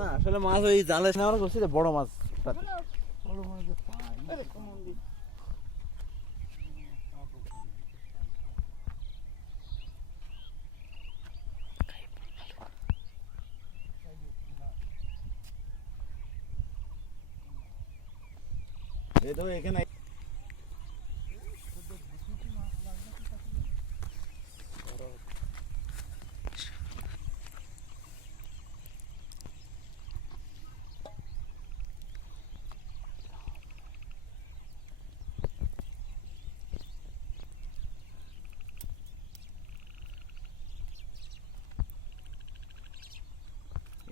না আসলে মাছ ওই জালে নেওয়ার করছি বড় মাছ। বড় মাছ এই তো এখানে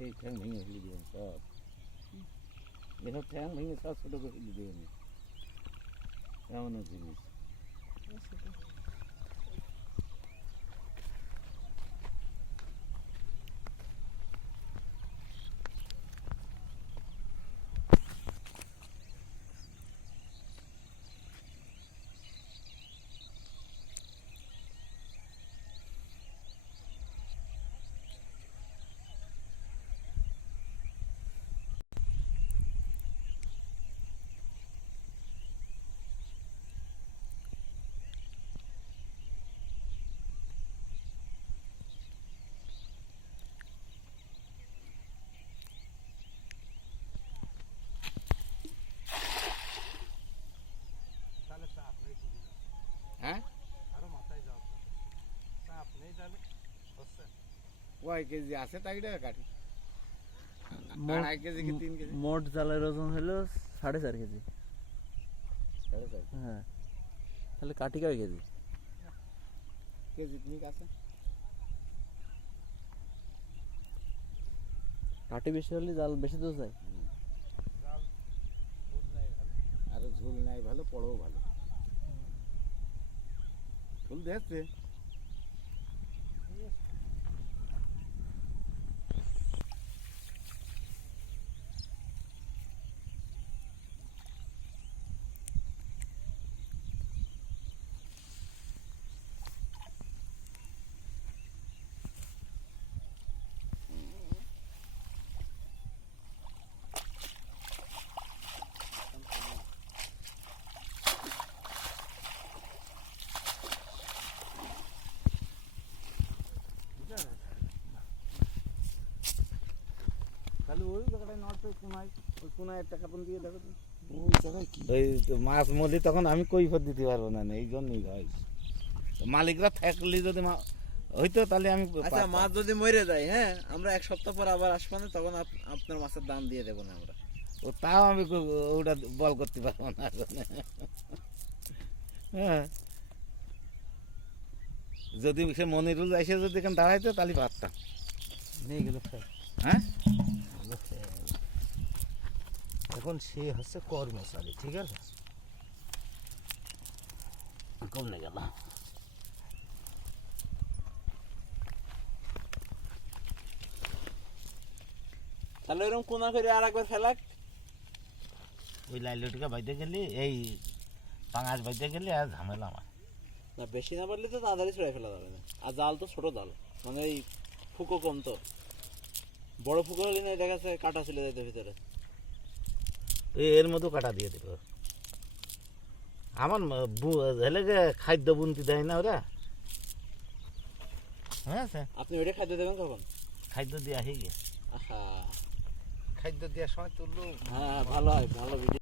এই ঠ্যাং ভেঙে ফেলে দিবেন সব, এসব ঠ্যাং ভেঙে সব ছোটো করে ফেলে দিবেন। এমন জিনিস কয় কেজি আছে তাই কাঠি? আড়াই কেজি কি 3 কেজি? মোট জালের ওজন হলো 4.5 কেজি। 4.5? হ্যাঁ, তাহলে কাঠি কয় কেজি? কেজি ঠিক আছে। কাঠি বেশি হলে জাল বেশি দূর যায়। আর ঝুল নাই ভালো, পড়ও ভালো। ঝুল দেখছে মাছ মলি তখন আমি কৈফত দিতে পারবো না, এই জন্যই ভাই মালিকরা থাকলে যদি হইতো তাহলে আমি। আচ্ছা, মাছ যদি মরে যায়, হ্যাঁ, আমরা 1 সপ্তাহ পর আবার আসবো না, তখন আপনার মাছের দাম দিয়ে দেবো না আমরা। ও তাও আমি ওটা বল করতে পারবো না। হ্যাঁ, যদি সে মনিরুল এসে যদি এখানে দাঁড়াইতো তাহলে পারতাম। নিয়ে গেল। হ্যাঁ, এখন সে হচ্ছে কর্মচারী, ঠিক আছে? কমনে গেল। তাহলে এরকম কোনা করে আর একবার ফেলাক। ওই লাইলটিকা বাইতে গেলে, এই পাঙাশ বাইতে গেলে আর ঝামেলা আমার। না, বেশি না পারলে তো তাড়াতাড়ি ছড়াই ফেলা যাবে না। আর জাল তো ছোট জাল, মানে ওই ফুকো কম তো। বড় ফুকো হলে না দেখা যাচ্ছে কাটা চলে যাইতো ভিতরে। এর মতো কাটা দিয়ে দেবে। আমার ছেলেকে খাদ্য বুনতি দেয় না ওরা। হ্যাঁ, আপনি ওইটা খাদ্য দেবেন কখন? খাদ্য দেওয়া হয়ে গিয়ে, আহা, খাদ্য দেওয়ার সময় তুললো। হ্যাঁ, ভালো হয়, ভালো ভিডিও।